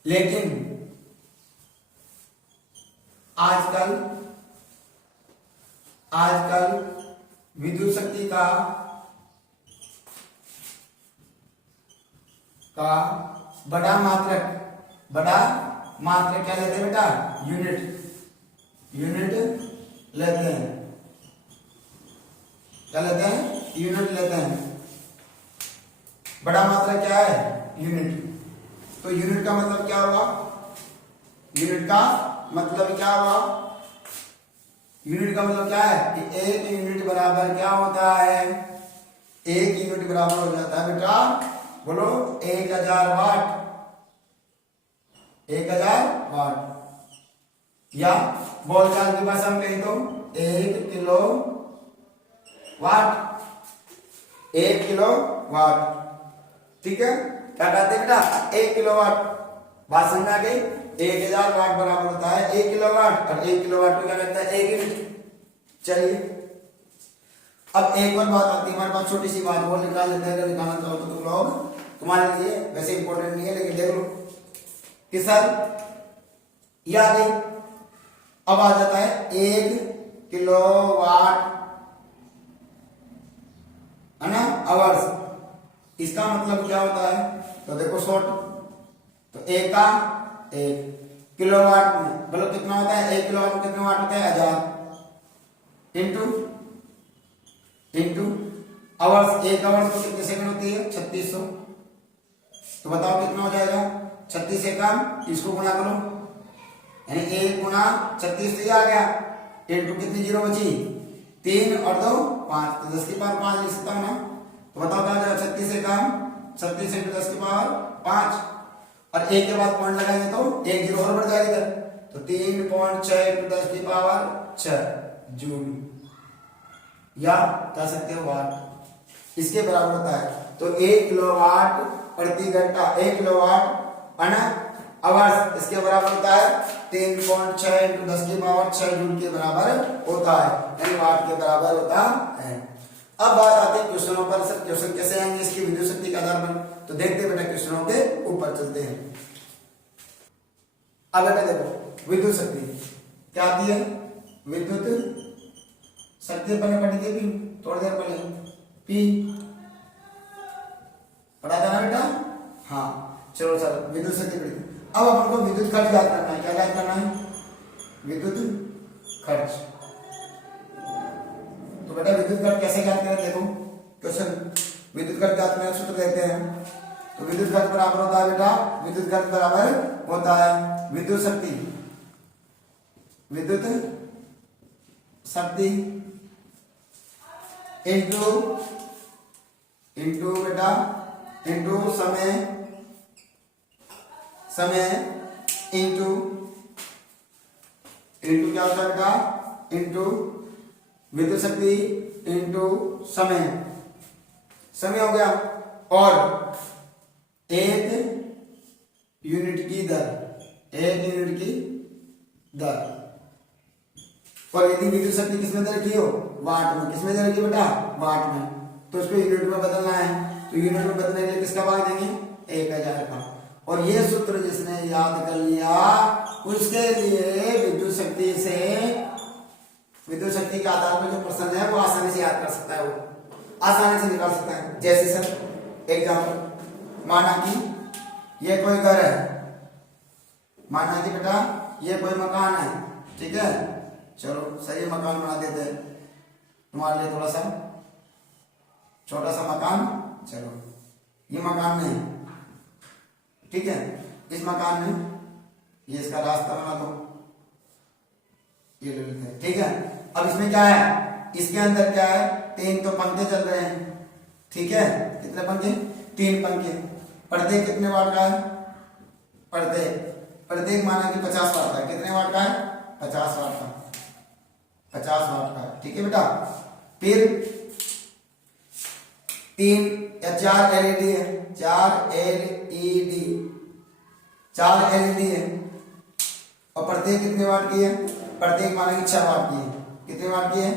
लेकिन आजकल विद्युत शक्ति का बड़ा मात्रक क्या लेते हैं बेटा, यूनिट लेते हैं। क्या लेते हैं, यूनिट लेते हैं। बड़ा मात्रक क्या है, यूनिट। तो यूनिट का मतलब क्या हुआ, यूनिट का मतलब क्या है कि एक यूनिट बराबर क्या होता है, एक यूनिट बराबर हो जाता है बेटा, बोलो 1000 वाट। 1000 वाट। या बोलचाल की भाषा में कहें तो 1 किलो वाट, 1 किलो वाट। ठीक है, क्या कहते हैं बेटा, 1 किलो वाट। बात समझ आ गई। 1000 वाट बराबर होता है 1 किलो वाट, और 1 किलो वाट को क्या कहता है 1 यूनिट। चलिए अब एक और बात आती है हमारे पास, छोटी सी बात वो निकाल लेते हैं, अगर निकालना चाहो तो तुम लोग, तुम्हारे लिए वैसे इंपॉर्टेंट नहीं है लेकिन देख लो कि सर ये आ गई। अब आ जाता है 1 किलो वाट है ना आवर्स। इसका मतलब क्या होता है, तो देखो शॉर्ट, तो एक का 1 किलोवाट में मतलब कितना होता है, 1 किलोवाट में कितने वाट होते हैं 1000 इंटू आवर्स। 1 आवर्स तो कितने सेकंड होती है 3600। तो बताओ कितना हो जाएगा, 36 से कम, इसको गुणा करो, यानी 1 गुणा 36 तो ये आ गया, इंटू कितनी जीरो बची 3 और 2 5, तो 10 की पावर 5 लिख सकता हूं ना। तो बताओ क्या हो जाएगा, 36 से कम 36 इंटू 10 की पावर 5, और 1 के बाद पॉइंट लगाएंगे तो 1 जीरो और बढ़ जाएगा इधर, तो 3.6 इंटू 10 की पावर 6 जूल, या कह सकते हो वाट, इसके बराबर होता है। तो 1 किलोवाट प्रति घंटा, 1 किलोवाट आवर्स, इसके बराबर होता है 3.6 इंटू 10 की पावर 6 जूल के बराबर होता है, यानी वाट के बराबर होता है। अब बात आती है क्वेश्चनों पर। सर क्वेश्चन कैसे आएंगे इसकी विद्युत शक्ति के आधार पर, तो देखते हैं बेटा क्वेश्चनों के ऊपर चलते हैं। अब बेटा देखो विद्युत शक्ति क्या आती है, विद्युत शक्ति पर पढ़ी थी भी थोड़ी देर पहले, पी पढ़ा था ना बेटा, हाँ चलो सर विद्युत शक्ति पढ़ी थी। अब अपन को विद्युत खर्च याद करना है, क्या याद करना है, विद्युत खर्च। तो बेटा विद्युत खर्च कैसे याद करें, देखो क्वेश्चन, विद्युत खर्च याद करने का सूत्र देते हैं। तो विद्युत खर्च बराबर होता है बेटा, विद्युत खर्च बराबर होता है विद्युत शक्ति, विद्युत शक्ति इंटू बेटा इंटू समय, समय इंटू क्या होता है बेटा, इंटू विद्युत शक्ति इंटू समय, समय हो गया, और 1 यूनिट की दर, 1 यूनिट की दर। और यदि विद्युत शक्ति किसमें दर की हो, वाट में, किसमें दर की बेटा, वाट में, तो उसको यूनिट में बदलना है। तो यूनिट में बदलने के लिए किसका भाग देंगे, 1000 का। और ये सूत्र जिसने याद कर लिया उसके लिए विद्युत शक्ति से, विद्युत शक्ति के आधार पर जो प्रश्न है वो आसानी से याद कर सकता है, वो आसानी से निकाल सकता है। जैसे सर एग्जाम्पल, माना कि ये कोई घर है, माना कि बेटा ये कोई मकान है, ठीक है, चलो सही मकान बना देते हैं तुम्हारे लिए, थोड़ा सा छोटा सा मकान, चलो ये मकान नहीं, ठीक है, इस मकान में ये इसका रास्ता बना दो, ये ले लेते हैं, ठीक है। अब इसमें क्या है, इसके अंदर क्या है, 3 तो पंखे चल रहे हैं, ठीक है, कितने पंखे, 3 पंखे, प्रत्येक कितने वाट का है, प्रत्येक माना कि 50 वाट का है, कितने वाट का है, 50 वाट का, 50 वाट का है, ठीक है बेटा। फिर 3 या 4 एलईडी है, 4 एलईडी है, और प्रत्येक कितने वाट की है, प्रत्येक माना कि 6 वाट की है, कितने वाट की है,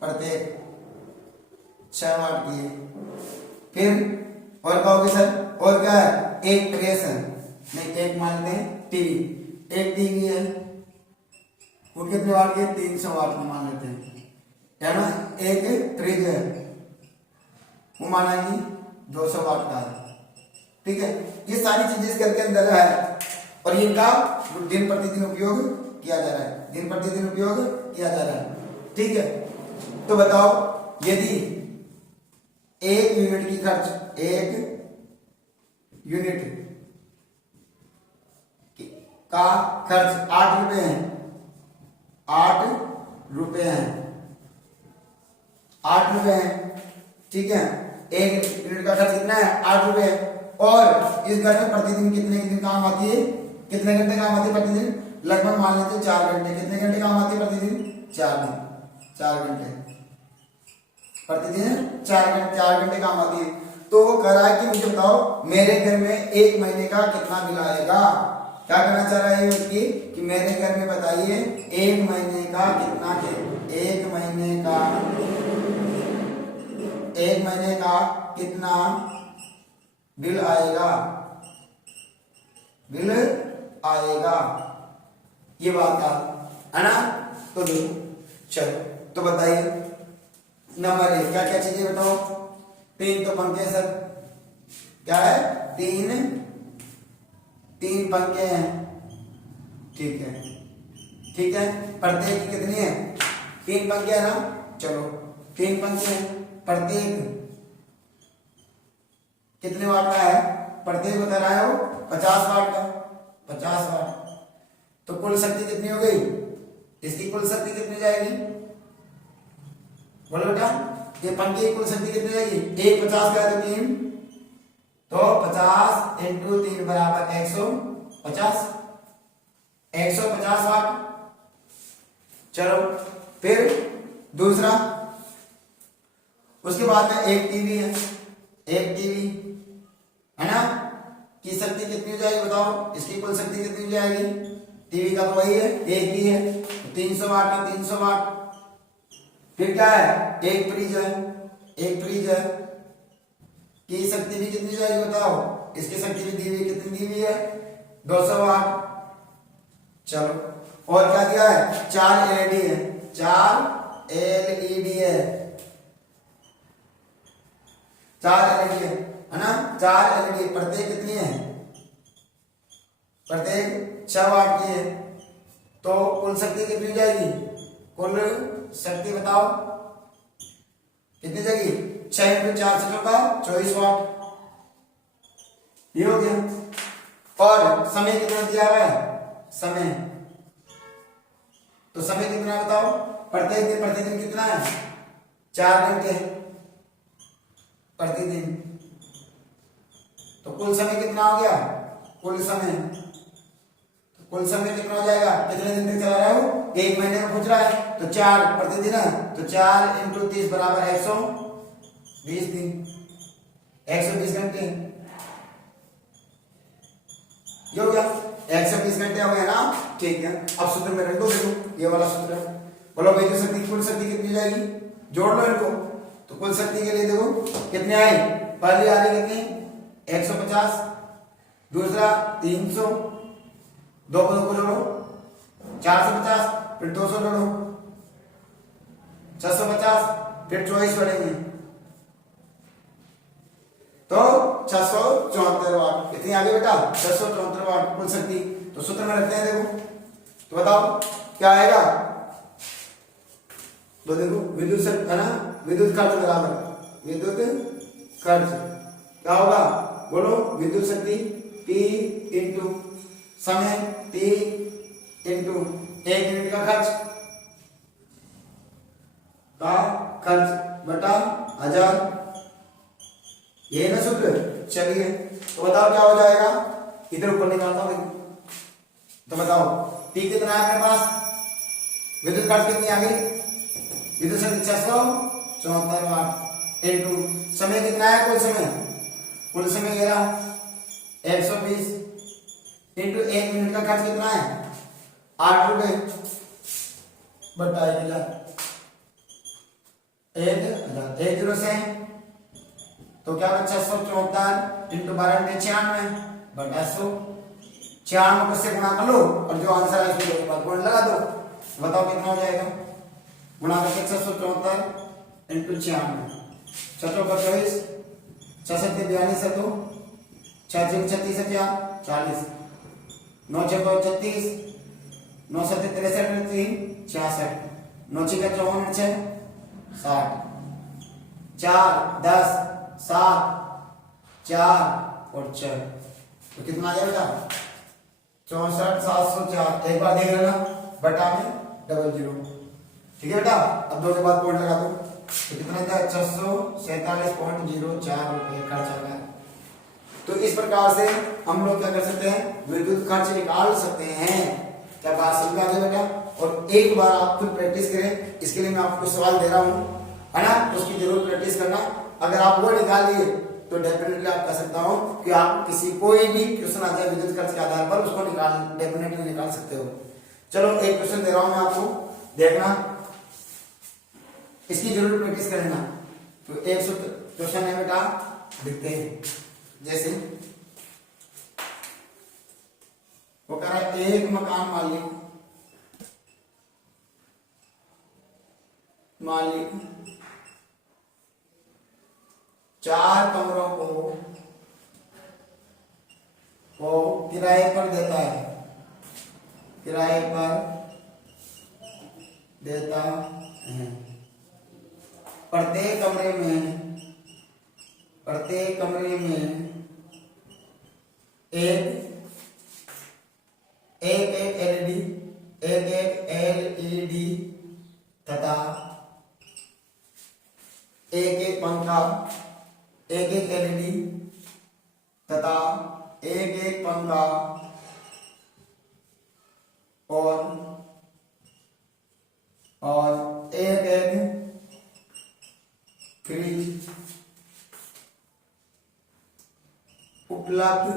प्रत्येक 6 वाट की है। फिर और कहोगे सर और क्या है, एक प्रेस है, नहीं एक मान लेते हैं टीवी, एक टीवी है, वो कितने वाट की है, 300 वाट में मान लेते हैं, है ना। एक फ्रिज है, वो माना कि 200 वाट का है, ठीक है। ये सारी चीजें इसके अंदर है, और इनका दिन प्रतिदिन उपयोग किया जा रहा है, दिन प्रतिदिन उपयोग किया जा रहा है, ठीक है। तो बताओ यदि 1 यूनिट की खर्च, 1 यूनिट का खर्च 8 रुपए है, 8 रुपए है, 8 रुपए है, ठीक है। 1 यूनिट का खर्च कितना है, 8 रुपए है, और इस घर में प्रतिदिन कितने दिन काम आती है, कितने घंटे काम आती है प्रतिदिन? लगभग मान लेते हैं 4 घंटे। कितने घंटे काम आती है प्रतिदिन? 4 दिन 4 घंटे प्रतिदिन 4 घंटे काम आती है। तो वो कह रहा है कि मुझे बताओ मेरे घर में 1 महीने का कितना बिल आएगा। क्या करना चाह रहा है व्यक्ति कि मेरे घर में बताइए 1 महीने का कितना है, 1 महीने का कितना बिल आएगा, बिल आएगा, ये बात है ना। तो चलो तो बताइए नंबर 1 क्या क्या चीजें बताओ। 3 तो पंखे सर, क्या है? 3 पंखे हैं, ठीक है, ठीक है। प्रत्येक की कितनी है? 3 पंखे है ना। चलो 3 पंखे हैं, प्रत्येक कितने वाट का है? प्रत्येक बता रहा है वो 50 वाट का, 50 वाट। तो कुल शक्ति कितनी हो गई? इसकी कुल शक्ति कितनी जाएगी? बोलो बेटा, ये पंखे की कुल शक्ति कितनी जाएगी? 1 50 का है तो 3, तो 50 इंटू 3 बराबर 150, 150 वाट। चलो फिर दूसरा, उसके बाद में एक टीवी है, एक टीवी है ना, की शक्ति कितनी हो जाएगी बताओ? इसकी कुल शक्ति कितनी हो जाएगी? टीवी का तो वही है, एक ही है, 300 वाट का 300 वाट। फिर क्या है? एक फ्रिज है, एक फ्रिज है, की शक्ति भी कितनी जाएगी बताओ? इसकी शक्ति भी दी हुई, कितनी दी हुई है? 200 वाट। चलो और क्या दिया है? 4 एलईडी है, 4 एलईडी है, 4 एलईडी है ना, 4 एलईडी। प्रत्येक कितनी है? प्रत्येक 6 वाट की है। तो कुल शक्ति कितनी हो जाएगी? कुल शक्ति बताओ कितनी जाएगी? 6 इंटू 4 से का 24 वाट, ये हो गया। और समय कितना दिया हुआ है? समय, तो समय कितना बताओ? प्रतिदिन कितना है? 4 घंटे प्रतिदिन। तो कुल समय कितना हो गया? कुल समय, तो कुल समय कितना हो जाएगा? कितने दिन तक चला रहा है वो? 1 महीने में पूछ रहा है, तो 4 प्रतिदिन है, तो 4 इंटू 30 बराबर 120 दिन, 120 घंटे, ये हो गया। 120 घंटे हो गया ना, ठीक है। अब सूत्र में रख दो, देखो ये वाला सूत्र। बोलो भाई जो शक्ति, कुल शक्ति कितनी जाएगी? जोड़ लो इनको। तो कुल शक्ति के लिए देखो कितने आई? पहली आ रही कितनी? 150, दूसरा 300, 2 को जोड़ो 450, फिर 200 जोड़ो 650, फिर 24 बढ़ेंगे तो 674 वाट। कितनी आ गई बेटा? 674 वाट कुल शक्ति। तो सूत्र में रखते हैं, देखो तो बताओ क्या आएगा? तो देखो विद्युत शक्ति है ना, विद्युत खर्च बराबर विद्युत खर्च क्या होगा? बोलो विद्युत शक्ति P इंटू समय T इंटू 1 यूनिट का खर्च बटा 1000, ये ना सूत्र। चलिए तो बताओ क्या हो जाएगा? इधर ऊपर निकालता हूं, तो बताओ T कितना है अपने पास? विद्युत खर्च कितनी आ गई? विद्युत शक्ति 674 वाट इंटू समय कितना है? कुल समय ये रहा 120 इंटू 1 मिनट का खर्च कितना है? 8 रुपए बटा 1000, 1 जीरो से तो क्या होगा? 674 इंटू 12 96 बटा 100, 96 से गुणा कर लो और जो आंसर है उसके बाद गुण लगा दो। बताओ कितना हो जाएगा? गुणा करके 674 इंटू 96, 624, 6 7 42 है, तो 6 36 है, 40, 9 6 36, 9 7 63 3 66, 9 6 54 6 60, 4 10 7 4 और 6, तो कितना आ गया बेटा? 64 704। एक बार देख लेना बटा में 00, ठीक है बेटा। अब 2 के बाद पॉइंट लगा दो, तो कितना था? 647.04 रुपए खर्च आ गया। तो इस प्रकार से हम लोग क्या कर सकते हैं, विद्युत खर्च निकाल सकते हैं। क्या बात समझ में आ गई बेटा? और एक बार आप खुद प्रैक्टिस करें, इसके लिए मैं आपको सवाल दे रहा हूँ, है ना, उसकी जरूर प्रैक्टिस करना। अगर आप वो निकाल लिए तो डेफिनेटली आप कह सकता हूँ कि आप किसी कोई भी क्वेश्चन आ जाए विद्युत खर्च के आधार पर उसको डेफिनेटली निकाल सकते हो। चलो एक क्वेश्चन दे रहा हूं मैं आपको, देखना, इसकी जरूर प्रैक्टिस कर लेना। तो एक क्वेश्चन है बेटा, देखते हैं। जैसे वो कह रहा है एक मकान मालिक 4 कमरों को किराए पर देता है, किराए पर देता है। प्रत्येक कमरे में एक एलईडी तथा एक पंखा, एक एलईडी तथा एक पंखा और एक फ्रिज उपलब्ध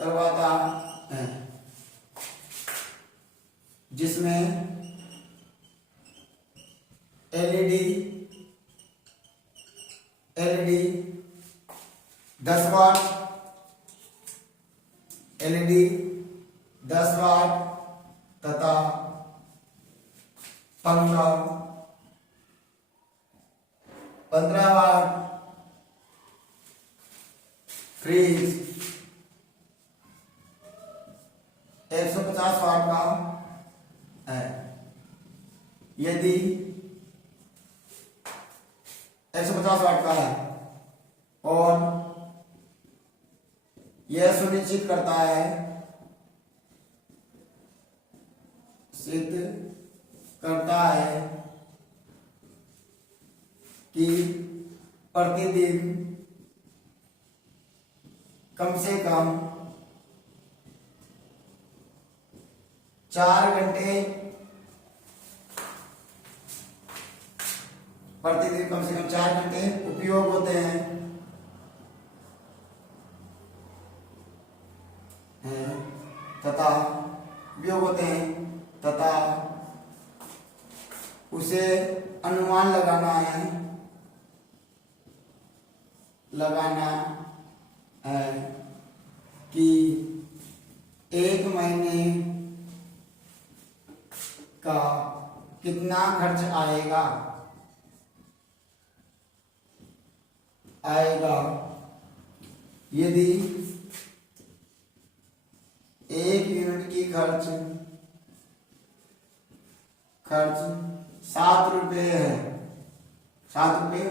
करवाता है, जिसमें एलईडी 10 वाट, एलईडी 10 वाट तथा पंखा 15 वाट, फ्रिज 150 वाट का है। यदि 150 वाट का है और यह सुनिश्चित करता है, सिद्ध करता है कि प्रतिदिन कम से कम 4 घंटे, प्रतिदिन कम से कम 4 घंटे उपयोग होते हैं तथा उसे अनुमान लगाना है कि 1 महीने का कितना खर्च आएगा यदि 1 यूनिट की खर्च 7 रुपये है, 7 रुपये हो।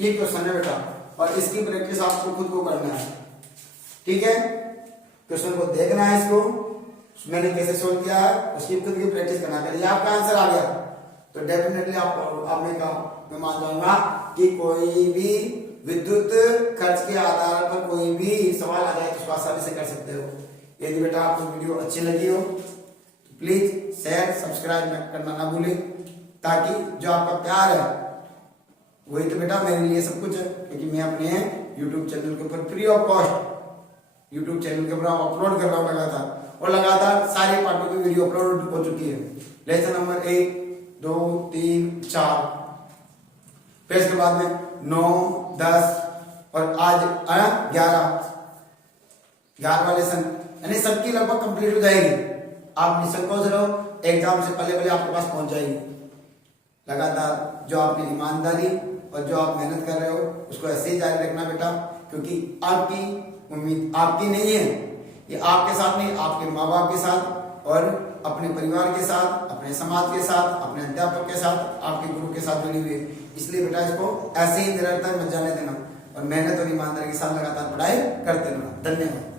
ये क्वेश्चन है बेटा, और इसकी प्रैक्टिस आपको खुद को करना है, ठीक है। क्वेश्चन को देखना है, इसको मैंने कैसे सोल्व किया है उसकी खुद की प्रैक्टिस करना। करिए आपका आंसर आ गया तो डेफिनेटली आपने कहा, मैं मान जाऊंगा कि कोई भी विद्युत खर्च के आधार पर कोई भी सवाल आ जाए तो उसको आसानी से कर सकते हो। यदि बेटा आपको वीडियो अच्छी लगी हो तो प्लीज शेयर सब्सक्राइब करना ना भूलें, ताकि जो आपका प्यार है वही तो बेटा मेरे लिए सब कुछ है। क्योंकि मैं अपने YouTube चैनल के ऊपर free of cost YouTube channel के ऊपर अपलोड कर रहा हूँ लगातार, और लगातार सारे पार्टों की वीडियो अपलोड हो चुकी है। लेसन नंबर 1, 2, 3, 4, फिर इसके बाद में 9, 10 और आज 11वां लेसन, यानी सबकी लगभग कंप्लीट हो जाएगी। आप निसंकोच रहो, एग्जाम से पहले आपके पास पहुंच जाएगी। लगातार जो आपने ईमानदारी और जो आप मेहनत कर रहे हो उसको ऐसे ही जारी रखना बेटा, क्योंकि आपकी उम्मीद आपकी नहीं है, ये आपके साथ नहीं, आपके माँ बाप के साथ और अपने परिवार के साथ, अपने समाज के साथ, अपने अध्यापक के साथ, आपके गुरु के साथ जुड़ी हुई है। इसलिए बेटा इसको ऐसे ही निरंतर मत जाने देना और मेहनत और ईमानदारी के साथ लगातार पढ़ाई करते रहना। धन्यवाद।